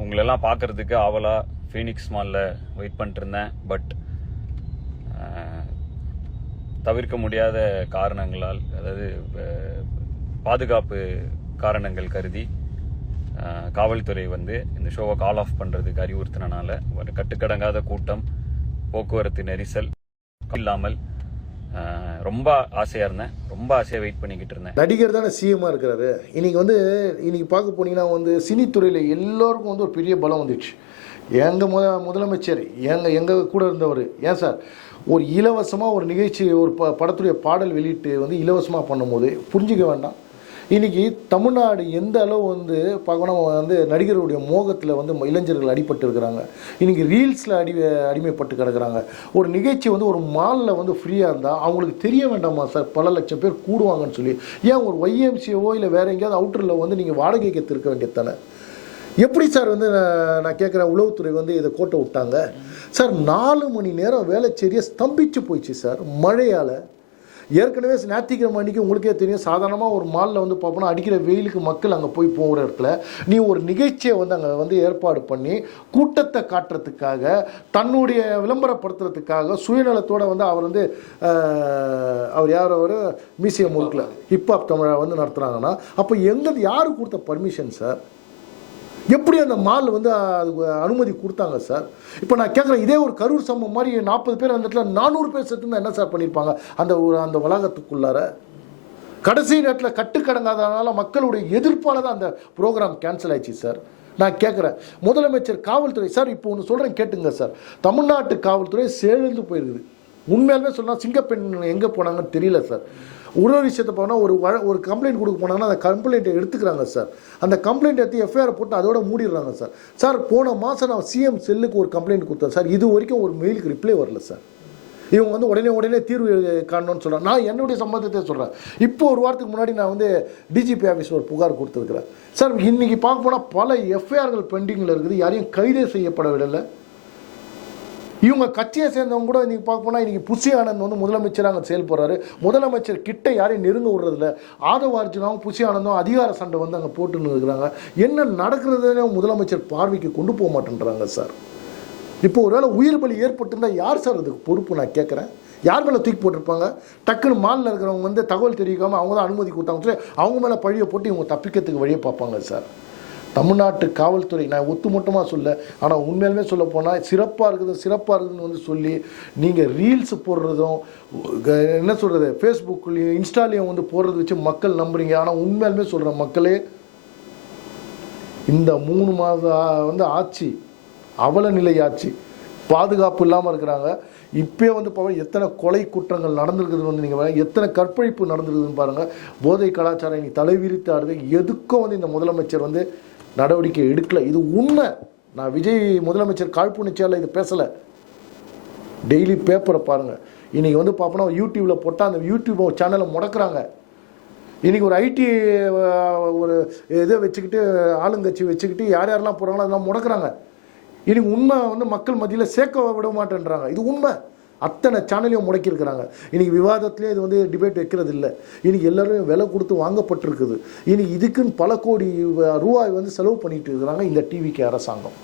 உங்களெல்லாம் பார்க்கறதுக்கு ஆவலாக ஃபீனிக்ஸ் மாலில் வெயிட் பண்ணிட்டு இருந்தேன். பட் தவிர்க்க முடியாத காரணங்களால், அதாவது பாதுகாப்பு காரணங்கள் கருதி காவல்துறை வந்து இந்த ஷோவை கால் ஆஃப் பண்ணுறதுக்கு அறிவுறுத்தினால ஒரு கட்டுக்கடங்காத கூட்டம், போக்குவரத்து நெரிசல் இல்லாமல் ரொம்ப ஆசையாக இருந்தேன். ரொம்ப ஆசையாக வெயிட் பண்ணிக்கிட்டு இருந்தேன். நடிகர் தானே சிஎம்மாக இருக்கிறாரு. இன்னைக்கு பார்க்க போனீங்கன்னா சினித்துறையில் எல்லோருக்கும் ஒரு பெரிய பலம் வந்துடுச்சு. எங்கள் முதலமைச்சர் எங்கள் கூட இருந்தவர் ஏன் சார் ஒரு இலவசமாக ஒரு நிகழ்ச்சி, ஒரு படத்துடைய பாடல் வெளியிட்டு இலவசமாக பண்ணும்போது புரிஞ்சிக்க வேண்டாம். இன்றைக்கி தமிழ்நாடு எந்த அளவு பார்க்கணும் நடிகருடைய மோகத்தில் இளைஞர்கள் அடிபட்டு இருக்கிறாங்க. இன்றைக்கி ரீல்ஸில் அடிமைப்பட்டு கிடக்கிறாங்க. ஒரு நிகழ்ச்சி ஒரு மாலில் ஃப்ரீயாக இருந்தால் அவங்களுக்கு தெரிய வேண்டாமா சார்? பல லட்சம் பேர் கூடுவாங்கன்னு சொல்லி ஏன் ஒரு YMCAவோ இல்லை வேறு எங்கேயாவது அவுட்டரில் நீங்கள் வாடகைக்கு திருக்க வேண்டியது தானே? எப்படி சார் நான் கேட்குறேன், உளவுத்துறை இதை கோட்டை விட்டாங்க சார். 4 மணி நேரம் வேலைச்சேரியை ஸ்தம்பிச்சு போயிடுச்சு சார் மழையால். ஏற்கனவே ஞாயிற்றுக்கிழமை அன்றைக்கி உங்களுக்கே தெரியும், சாதாரணமாக ஒரு மாலில் பார்ப்போன்னா அடிக்கிற வெயிலுக்கு மக்கள் அங்கே போய் போகிற இடத்துல நீ ஒரு நிகழ்ச்சியை அங்கே ஏற்பாடு பண்ணி கூட்டத்தை காட்டுறதுக்காக, தன்னுடைய விளம்பரப்படுத்துறதுக்காக சுயநலத்தோடு அவர் அவர் யார் மியூசியம் முழுக்கில் ஹிப்ஹாப் தமிழை நடத்துகிறாங்கன்னா அப்போ யார் கொடுத்த பர்மிஷன் சார்? எப்படி அந்த மால் அதுக்கு அனுமதி கொடுத்தாங்க சார்? இப்போ நான் கேட்குறேன், இதே ஒரு கரூர் சம்பவம் மாதிரி 40 பேர் அந்த இடத்துல 400 பேர் செத்துருந்தா என்ன சார் பண்ணியிருப்பாங்க அந்த வளாகத்துக்குள்ளார? கடைசி நேரத்தில் கட்டுக்கடங்காதனால மக்களுடைய எதிர்ப்பால் தான் அந்த ப்ரோக்ராம் கேன்சல் ஆயிடுச்சு சார். நான் கேட்குறேன், முதலமைச்சர் காவல்துறை சார், இப்போ ஒன்று சொல்கிறேன் கேட்டுங்க சார். தமிழ்நாட்டு காவல்துறை சேர்ந்து போயிருக்குது. உண்மையாலுமே சொன்னால் சிங்கப்பெண் எங்கே போனாங்கன்னு தெரியல சார். ஒரு விஷயத்தை போனால் ஒரு கம்ப்ளைண்ட் கொடுக்க போனாங்கன்னா அந்த கம்ப்ளைண்ட்டை எடுத்துக்கிறாங்க சார். அந்த கம்ப்ளைண்ட் எடுத்து FIR போட்டு அதோட மூடிடுறாங்க சார். சார் போன மாதம் நான் CM செல்லுக்கு ஒரு கம்ப்ளைண்ட் கொடுத்தேன் சார். இது வரைக்கும் ஒரு மெயிலுக்கு ரிப்ளை வரல சார். இவங்க உடனே தீர்வு காணணும்னு சொல்கிறேன். நான் என்னுடைய சம்பந்தத்தை சொல்கிறேன். இப்போ ஒரு வாரத்துக்கு முன்னாடி நான் DGP ஆஃபீஸ் ஒரு புகார் கொடுத்துருக்குறேன் சார். இன்றைக்கி பார்க்க போனால் பல FIRகள் பெண்டிங்கில் இருக்குது. யாரையும் கைதே செய்யப்படவில்லை. இவங்க கட்சியை சேர்ந்தவங்க கூட இன்றைக்கி பார்க்க போனால் இன்றைக்கி புஷி ஆனந்த் முதலமைச்சராக அங்கே செயல்படுறாரு. முதலமைச்சர் கிட்ட யாரையும் நெருங்க விடுறதில்ல. ஆதவ அர்ஜுனாவும் புஷி ஆனந்தும் அதிகார சண்டை அங்கே போட்டுன்னு இருக்கிறாங்க. என்ன நடக்கிறதுனே முதலமைச்சர் பார்வைக்கு கொண்டு போக மாட்டேன்றாங்க சார். இப்போ ஒருவேளை உயிர் பலி ஏற்பட்டிருந்தால் யார் சார் அதுக்கு பொறுப்பு? நான் கேட்குறேன், யார் மேலே தூக்கி போட்டிருப்பாங்க? டக்குன்னு மாலில் இருக்கிறவங்க தகவல் தெரிவிக்காமல் அவங்க தான் அனுமதி கொடுத்தாங்க, அவங்க மேலே பழியை போட்டு இவங்க தப்பிக்கிறதுக்கு வழியை பார்ப்பாங்க சார். தமிழ்நாட்டு காவல்துறை நான் ஒத்துமொட்டமாக சொல்ல, ஆனால் உண்மையிலுமே சொல்ல போனால் சிறப்பாக இருக்குதுன்னு சொல்லி நீங்கள் ரீல்ஸ் போடுறதும் என்ன சொல்கிறது ஃபேஸ்புக்லேயும் இன்ஸ்டாலேயும் போடுறது வச்சு மக்கள் நம்புறீங்க. ஆனால் உண்மையிலுமே சொல்கிற மக்களே, இந்த 3 மாத ஆட்சி அவல நிலை ஆட்சி, பாதுகாப்பு இல்லாமல் இருக்கிறாங்க. இப்போ எத்தனை கொலை குற்றங்கள் நடந்திருக்குதுன்னு நீங்கள் எத்தனை கற்பழிப்பு நடந்திருக்குதுன்னு பாருங்கள். போதை கலாச்சாரம் இன்னைக்கு தலைவிரித்து ஆடுது. எதுக்கும் இந்த முதலமைச்சர் நடவடிக்கை எடுக்கல. இது உண்மை. நான் விஜய் முதலமைச்சர் காழ்ப்புணர்ச்சியால் இது பேசலை. டெய்லி பேப்பரை பாருங்கள். இன்றைக்கி பார்ப்போன்னா யூடியூப்பில் போட்டால் அந்த யூடியூப் சேனலை முடக்கிறாங்க. இன்றைக்கி ஒரு IT ஒரு இதை வச்சுக்கிட்டு ஆளுங்கட்சி வச்சுக்கிட்டு யாரெல்லாம் போகிறாங்களோ அதெல்லாம் முடக்கிறாங்க. இன்றைக்கி உண்மை மக்கள் மத்தியில் சேர்க்க விட மாட்டேன்றாங்க. இது உண்மை. அத்தனை சேனலையும் முடக்கியிருக்கிறாங்க. இன்றைக்கி விவாதத்துலேயே இது டிபேட் வைக்கிறது இல்லை. இன்றைக்கி எல்லோரும் விலை கொடுத்து வாங்கப்பட்டிருக்குது. இன்றைக்கி இதுக்குன்னு பல கோடி ரூபாய் செலவு பண்ணிட்டு இருக்கிறாங்க இந்த டிவிக்கு அரசாங்கம்.